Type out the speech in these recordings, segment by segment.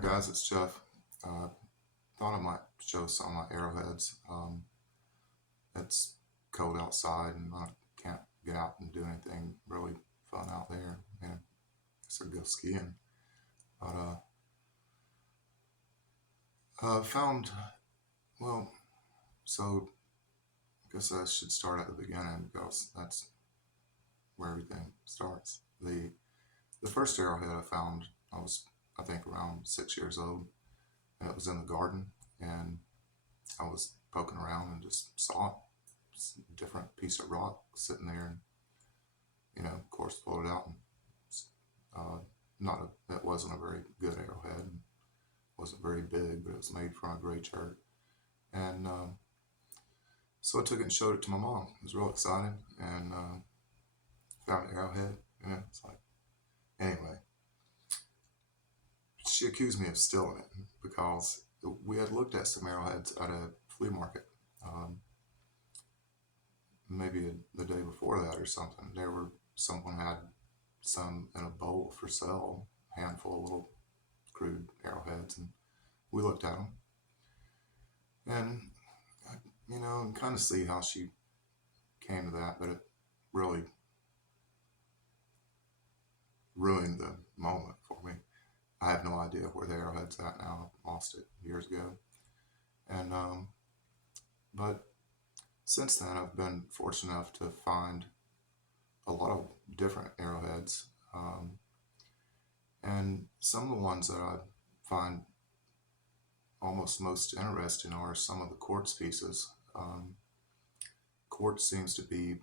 guys, it's Jeff. Thought I might show some of my arrowheads. It's cold outside and I can't get out and do anything really fun out there. And I guess I'd go skiing. But found, well, so I guess I should start at the beginning because that's where everything starts. The first arrowhead I found, I think, around 6 years old, and it was in the garden, and I was poking around and just saw it. It's a different piece of rock sitting there, and of course, pulled it out. And it wasn't a very good arrowhead. It wasn't very big, but it was made from a gray chert. And so I took it and showed it to my mom. I was real excited, and found an arrowhead. It's like, anyway, she accused me of stealing it because we had looked at some arrowheads at a flea market, maybe the day before that or something. Someone had some in a bowl for sale, a handful of little crude arrowheads, and we looked at them, and and kind of see how she came to that, but it really ruined the moment for me. I have no idea where the arrowhead's at now. I lost it years ago. And but since then, I've been fortunate enough to find a lot of different arrowheads. And some of the ones that I find almost most interesting are some of the quartz pieces. Quartz seems to be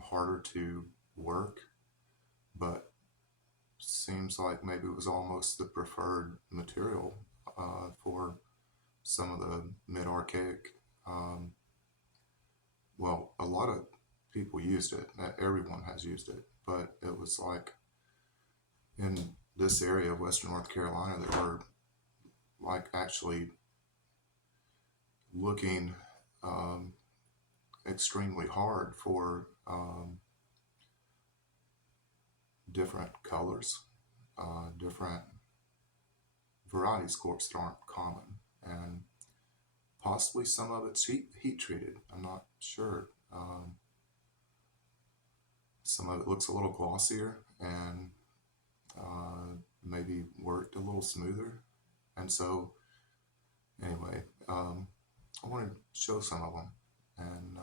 harder to work, but seems like maybe it was almost the preferred material for some of the mid-archaic. Well, a lot of people used it. Everyone has used it, but it was like in this area of Western North Carolina, they were like actually looking extremely hard for different colors, different varieties of quartz that aren't common, and possibly some of it's heat treated. I'm not sure. Some of it looks a little glossier and maybe worked a little smoother. And so, anyway, I wanted to show some of them, and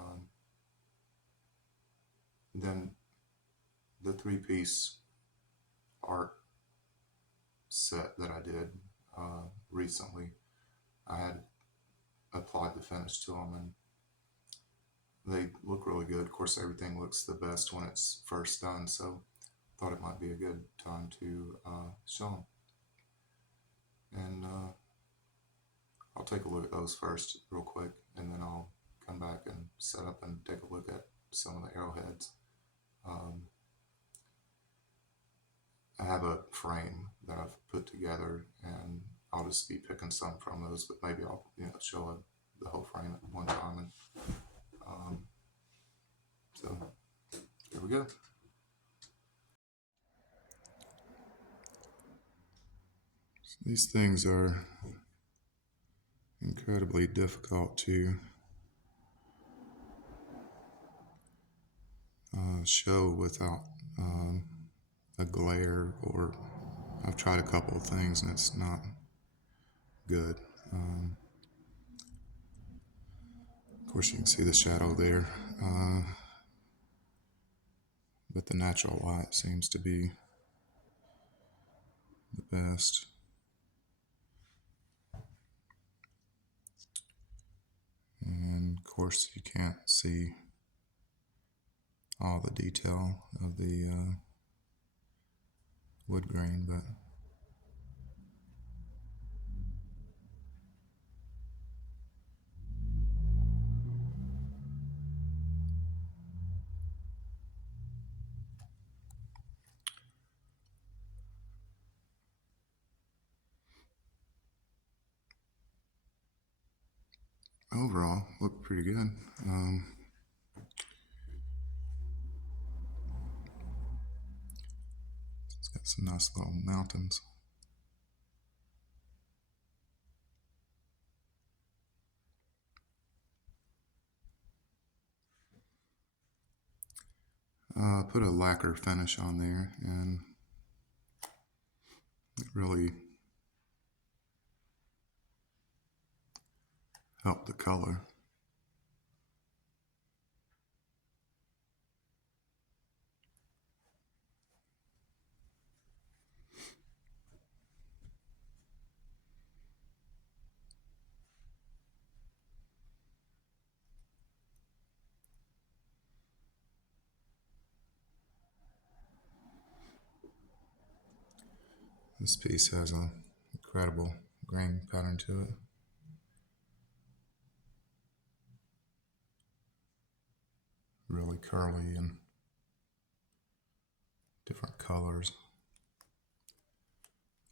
then the three-piece art set that I did recently, I had applied the finish to them, and they look really good. Of course, everything looks the best when it's first done, so I thought it might be a good time to show them. And I'll take a look at those first real quick, and then I'll come back and set up and take a look at some of the arrowheads. I have a frame that I've put together, and I'll just be picking some from those, but maybe I'll show the whole frame at one time. And so here we go. So these things are incredibly difficult to show without a glare, or I've tried a couple of things and it's not good. Of course, you can see the shadow there, but the natural light seems to be the best. And of course, you can't see all the detail of the wood grain, but overall look pretty good. It's got some nice little mountains. Put a lacquer finish on there, and it really helped the color. This piece has an incredible grain pattern to it. Really curly and different colors.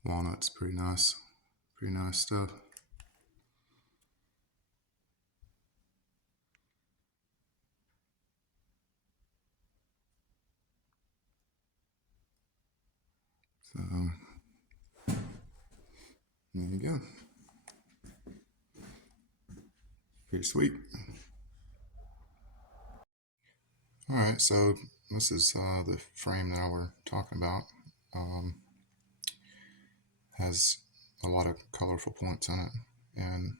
Walnut's pretty nice stuff. So there you go. Pretty sweet. Alright, so this is the frame that we're talking about. Has a lot of colorful points in it, and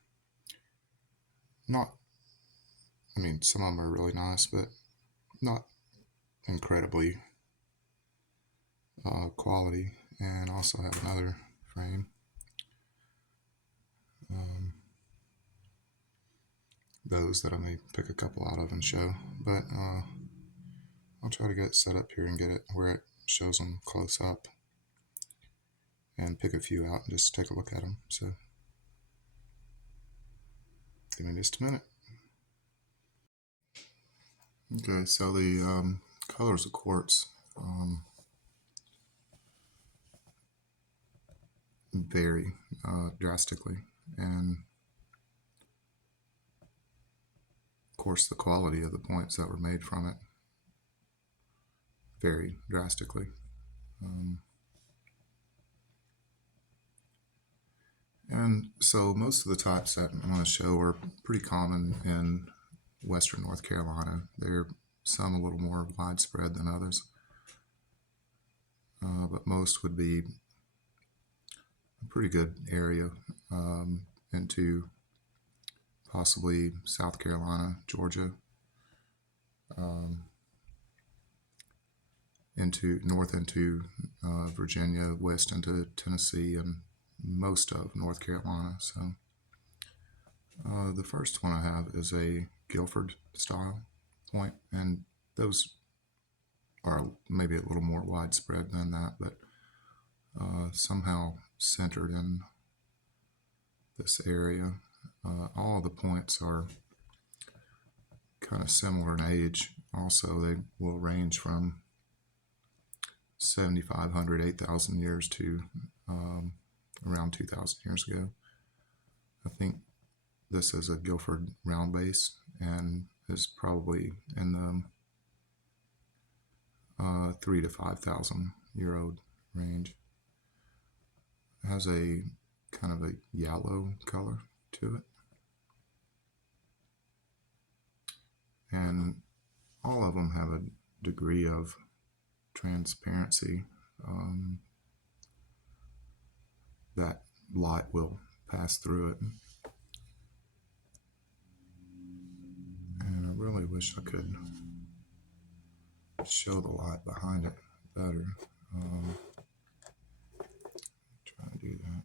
some of them are really nice, but not incredibly quality. And also have another frame. Those that I may pick a couple out of and show, but I'll try to get it set up here and get it where it shows them close up and pick a few out and just take a look at them. So give me just a minute. Okay, so the colors of quartz vary drastically, and of course the quality of the points that were made from it vary drastically. And so most of the types that I'm going to show are pretty common in western North Carolina. They're some a little more widespread than others, but most would be a pretty good area into possibly South Carolina, Georgia, into Virginia, west into Tennessee, and most of North Carolina. So the first one I have is a Guilford style point, and those are maybe a little more widespread than that, but somehow centered in this area. All the points are kind of similar in age. Also, they will range from 7,500, 8,000 years to around 2,000 years ago. I think this is a Guilford round base and is probably in the 3,000 to 5,000 year old range. It has a kind of a yellow color to it, and all of them have a degree of transparency. That light will pass through it, and I really wish I could show the light behind it better. Try to do that.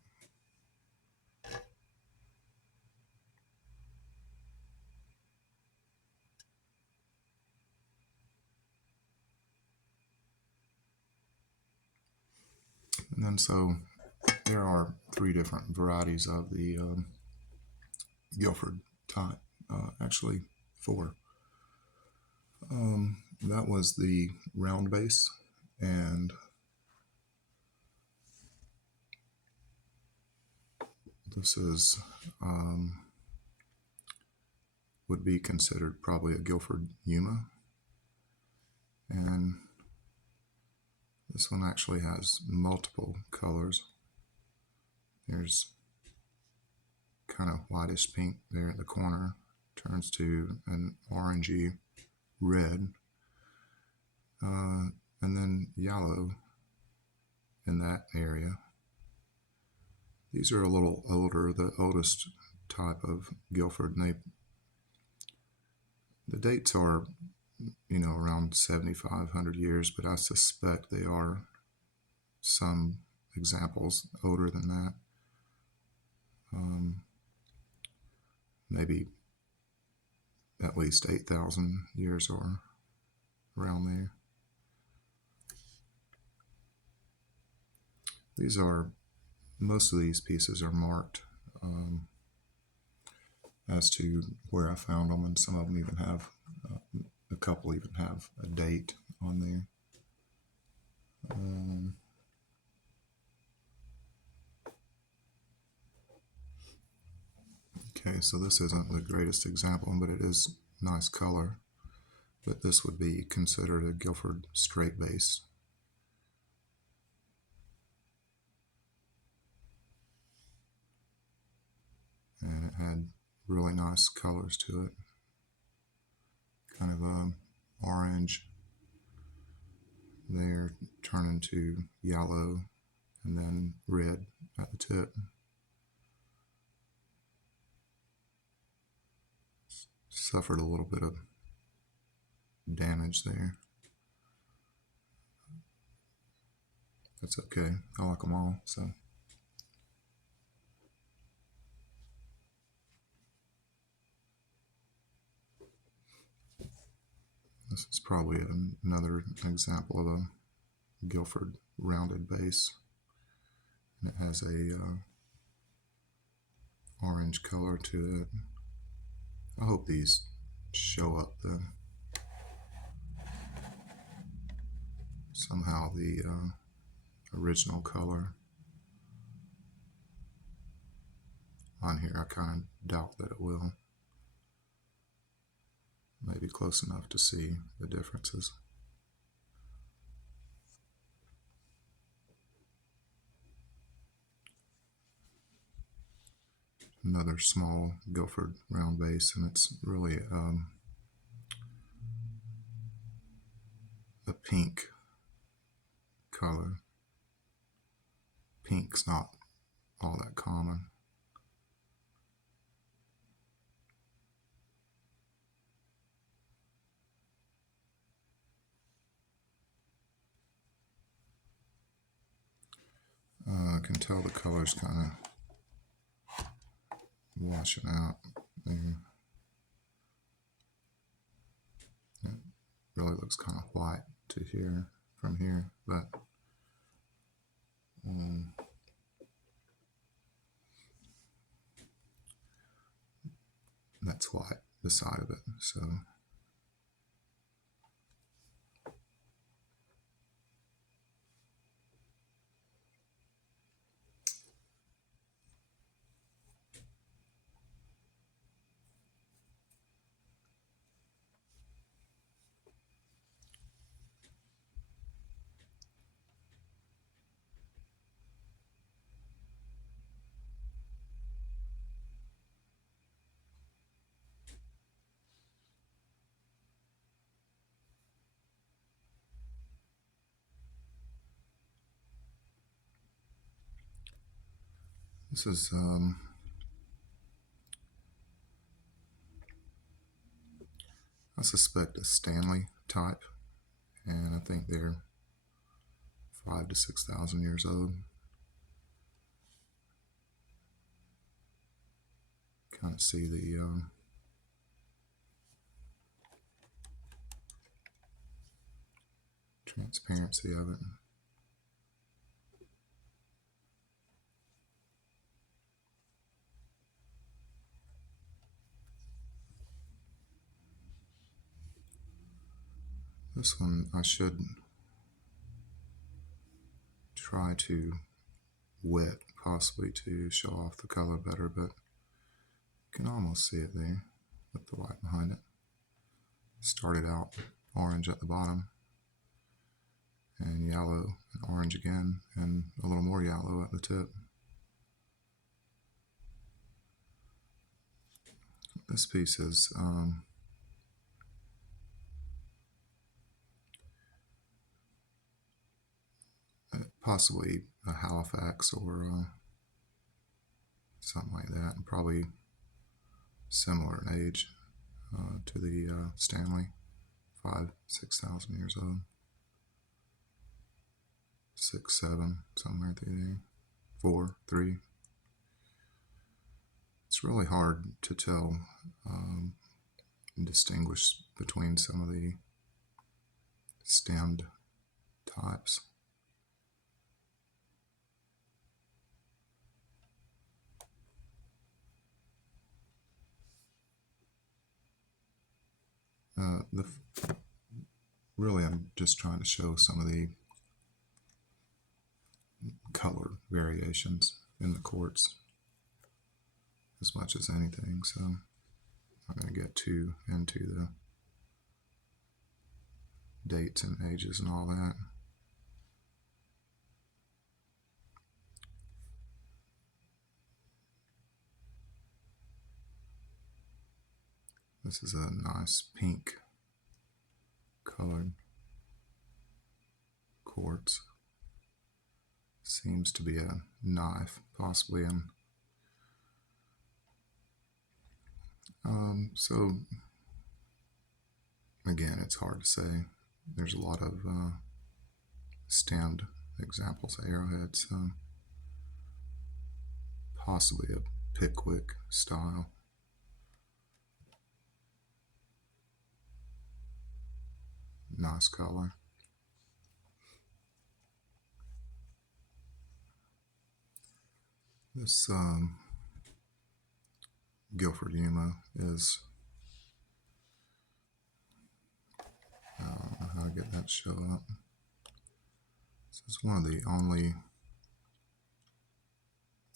And then so there are 3 different varieties of the Guilford type, actually 4. That was the round base, and this is would be considered probably a Guilford Yuma, and this one actually has multiple colors. There's kind of whitish pink there at the corner, turns to an orangey red, and then yellow in that area. These are a little older, the oldest type of Guilford, and the dates are, around 7,500 years, but I suspect they are some examples older than that. Maybe at least 8,000 years or around there. Most of these pieces are marked as to where I found them, and some of them even have, a couple even have a date on there. Okay, so this isn't the greatest example, but it is nice color. But this would be considered a Guilford straight base. And it had really nice colors to it. Kind of orange there, turning to yellow, and then red at the tip. Suffered a little bit of damage there. That's okay. I like them all, so. This is probably another example of a Guilford rounded base. And it has a orange color to it. I hope these show up somehow the original color on here. I kind of doubt that it will. Maybe close enough to see the differences. Another small Guilford round base, and it's really a pink color. Pink's not all that common. I can tell the color's kind of washing out there. It really looks kind of white to here, from here, but that's white, the side of it, so. This is I suspect a Stanley type, and I think they're 5,000 to 6,000 years old. Kind of see the transparency of it. This one I should try to wet, possibly, to show off the color better, but you can almost see it there with the white behind it. Started out orange at the bottom, and yellow and orange again, and a little more yellow at the tip. This piece is possibly a Halifax or something like that, and probably similar in age to the Stanley, 5,000-6,000 years old, 6, 7, somewhere through there, 4, 3. It's really hard to tell and distinguish between some of the stemmed types. Really, I'm just trying to show some of the color variations in the quartz as much as anything, so I'm not going to get too into the dates and ages and all that. This is a nice pink colored quartz. Seems to be a knife, possibly. So again, it's hard to say. There's a lot of stemmed examples of arrowheads. Possibly a Pickwick style. Nice color. This Guilford is, I don't know how to get that to show up. This is one of the only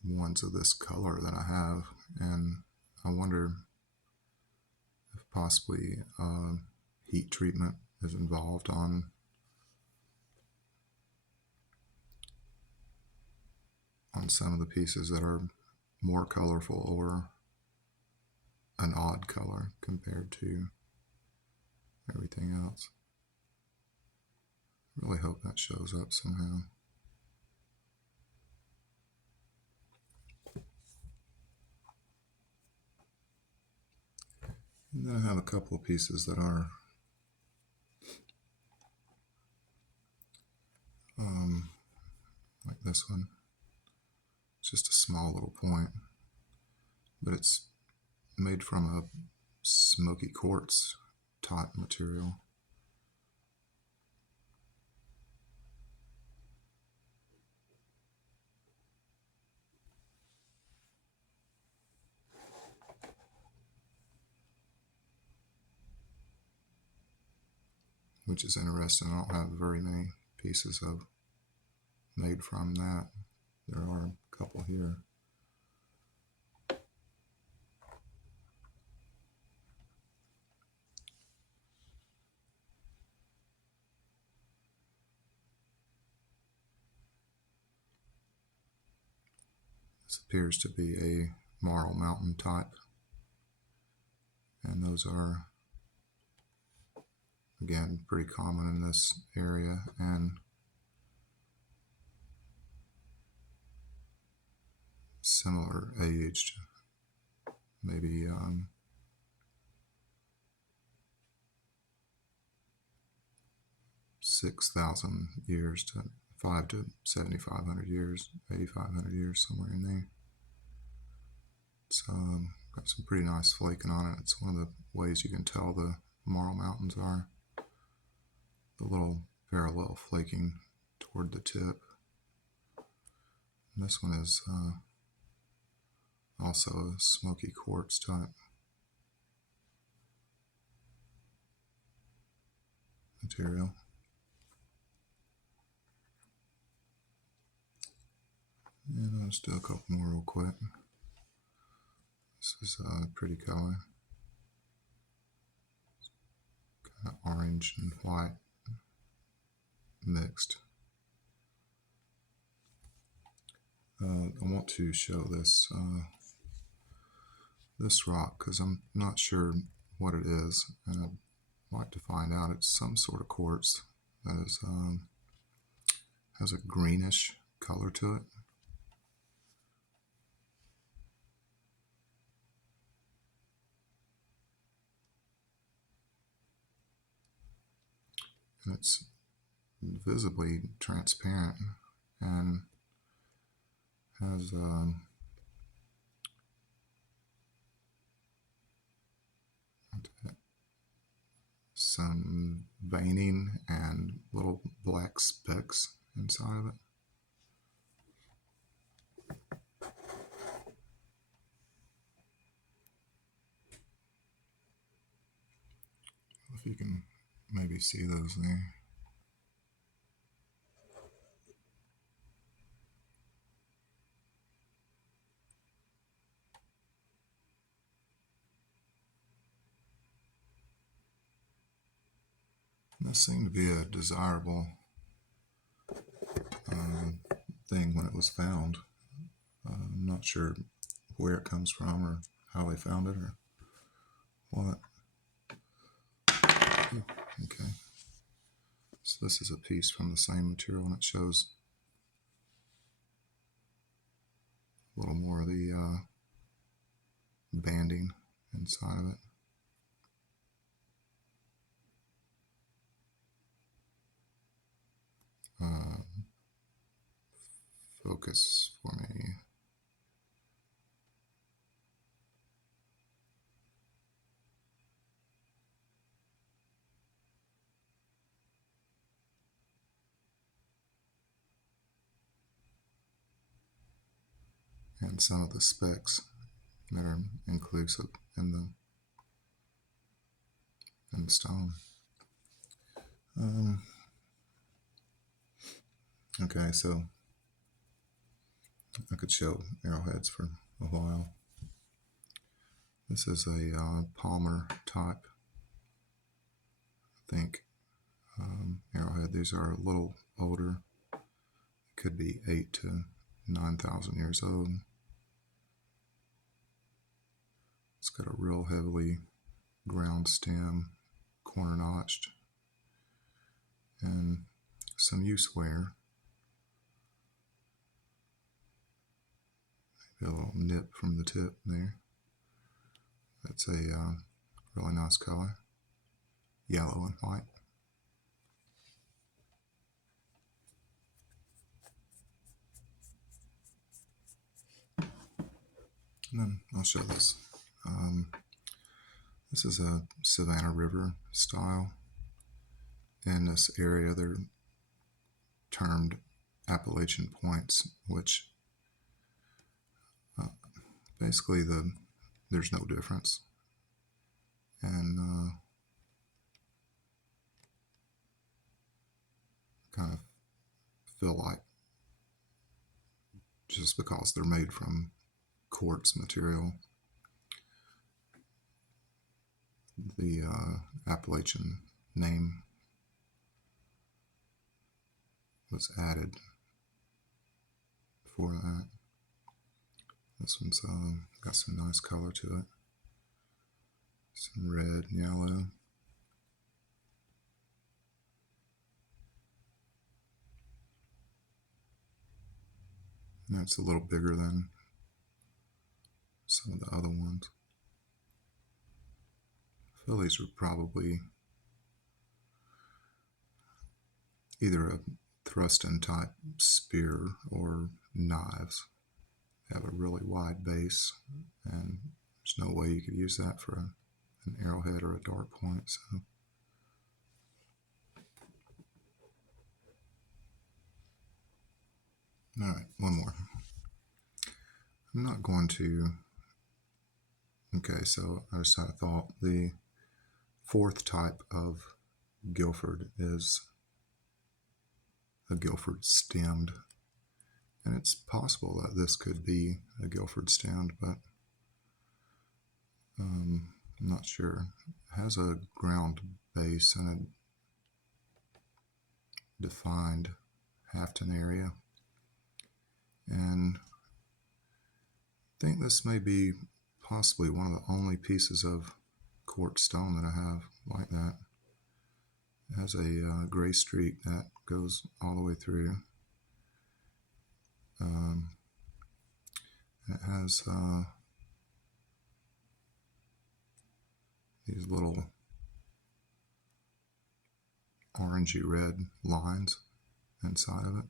ones of this color that I have, and I wonder if possibly heat treatment is involved on some of the pieces that are more colorful or an odd color compared to everything else. Really hope that shows up somehow. And then I have a couple of pieces that are like this one. It's just a small little point, but it's made from a smoky quartz type material. Which is interesting. I don't have very many pieces of made from that. There are a couple here. This appears to be a Morrow mountain type, and those are again pretty common in this area, and similar aged, maybe 6,000 years to 5 to 7,500 years, 8,500 years, somewhere in there. It's got some pretty nice flaking on it. It's one of the ways you can tell the Morrow Mountains are the little parallel flaking toward the tip. And this one is also a smoky quartz type material. And I'll just do a couple more real quick. This is a pretty color. Kind of orange and white mixed. I want to show this this rock because I'm not sure what it is, and I'd like to find out. It's some sort of quartz that is has a greenish color to it. And it's visibly transparent and has some veining and little black specks inside of it. If you can maybe see those there. That seemed to be a desirable thing when it was found. I'm not sure where it comes from or how they found it or what. Okay. So this is a piece from the same material, and it shows a little more of the banding inside of it. Focus for me. And some of the specs that are inclusive in the stone. Okay, so I could show arrowheads for a while. This is a Palmer type, I think, arrowhead. These are a little older. It could be 8,000 to 9,000 years old. It's got a real heavily ground stem, corner notched, and some use wear. Maybe a little nip from the tip there. That's a really nice color, yellow and white. And then I'll show this. This is a Savannah River style. In this area, they're termed Appalachian points, which basically there's no difference. And kind of feel like just because they're made from quartz material, the Appalachian name was added for that. This one's got some nice color to it. Some red and yellow. And it's a little bigger than some of the other ones. I feel these are probably either a thrust-in type spear or knives. They have a really wide base, and there's no way you could use that for an arrowhead or a dart point. So all right, one more. I'm not going to. Okay, so I just had a thought. The fourth type of Guilford is a Guilford stemmed, and it's possible that this could be a Guilford stemmed, but I'm not sure. It has a ground base and a defined haften area, and I think this may be possibly one of the only pieces of quartz stone that I have like that. It has a gray streak that goes all the way through. It has these little orangey red lines inside of it.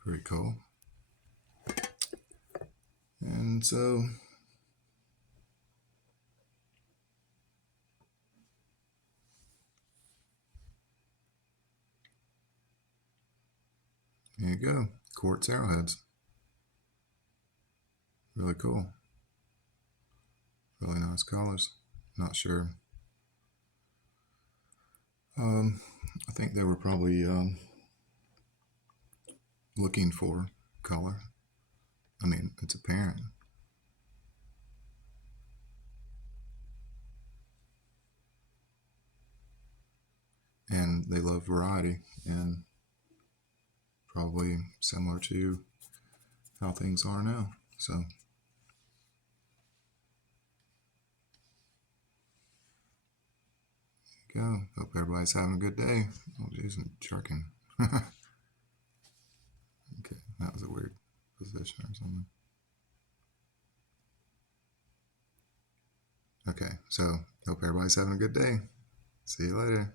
Pretty cool. And so there you go, quartz arrowheads. Really cool. Really nice colors. Not sure. I think they were probably looking for color. I mean, it's apparent. And they love variety, and probably similar to how things are now. So there you go. Hope everybody's having a good day. Oh, geez, I'm jerking. Okay, that was a weird position or something. Okay, so hope everybody's having a good day. See you later.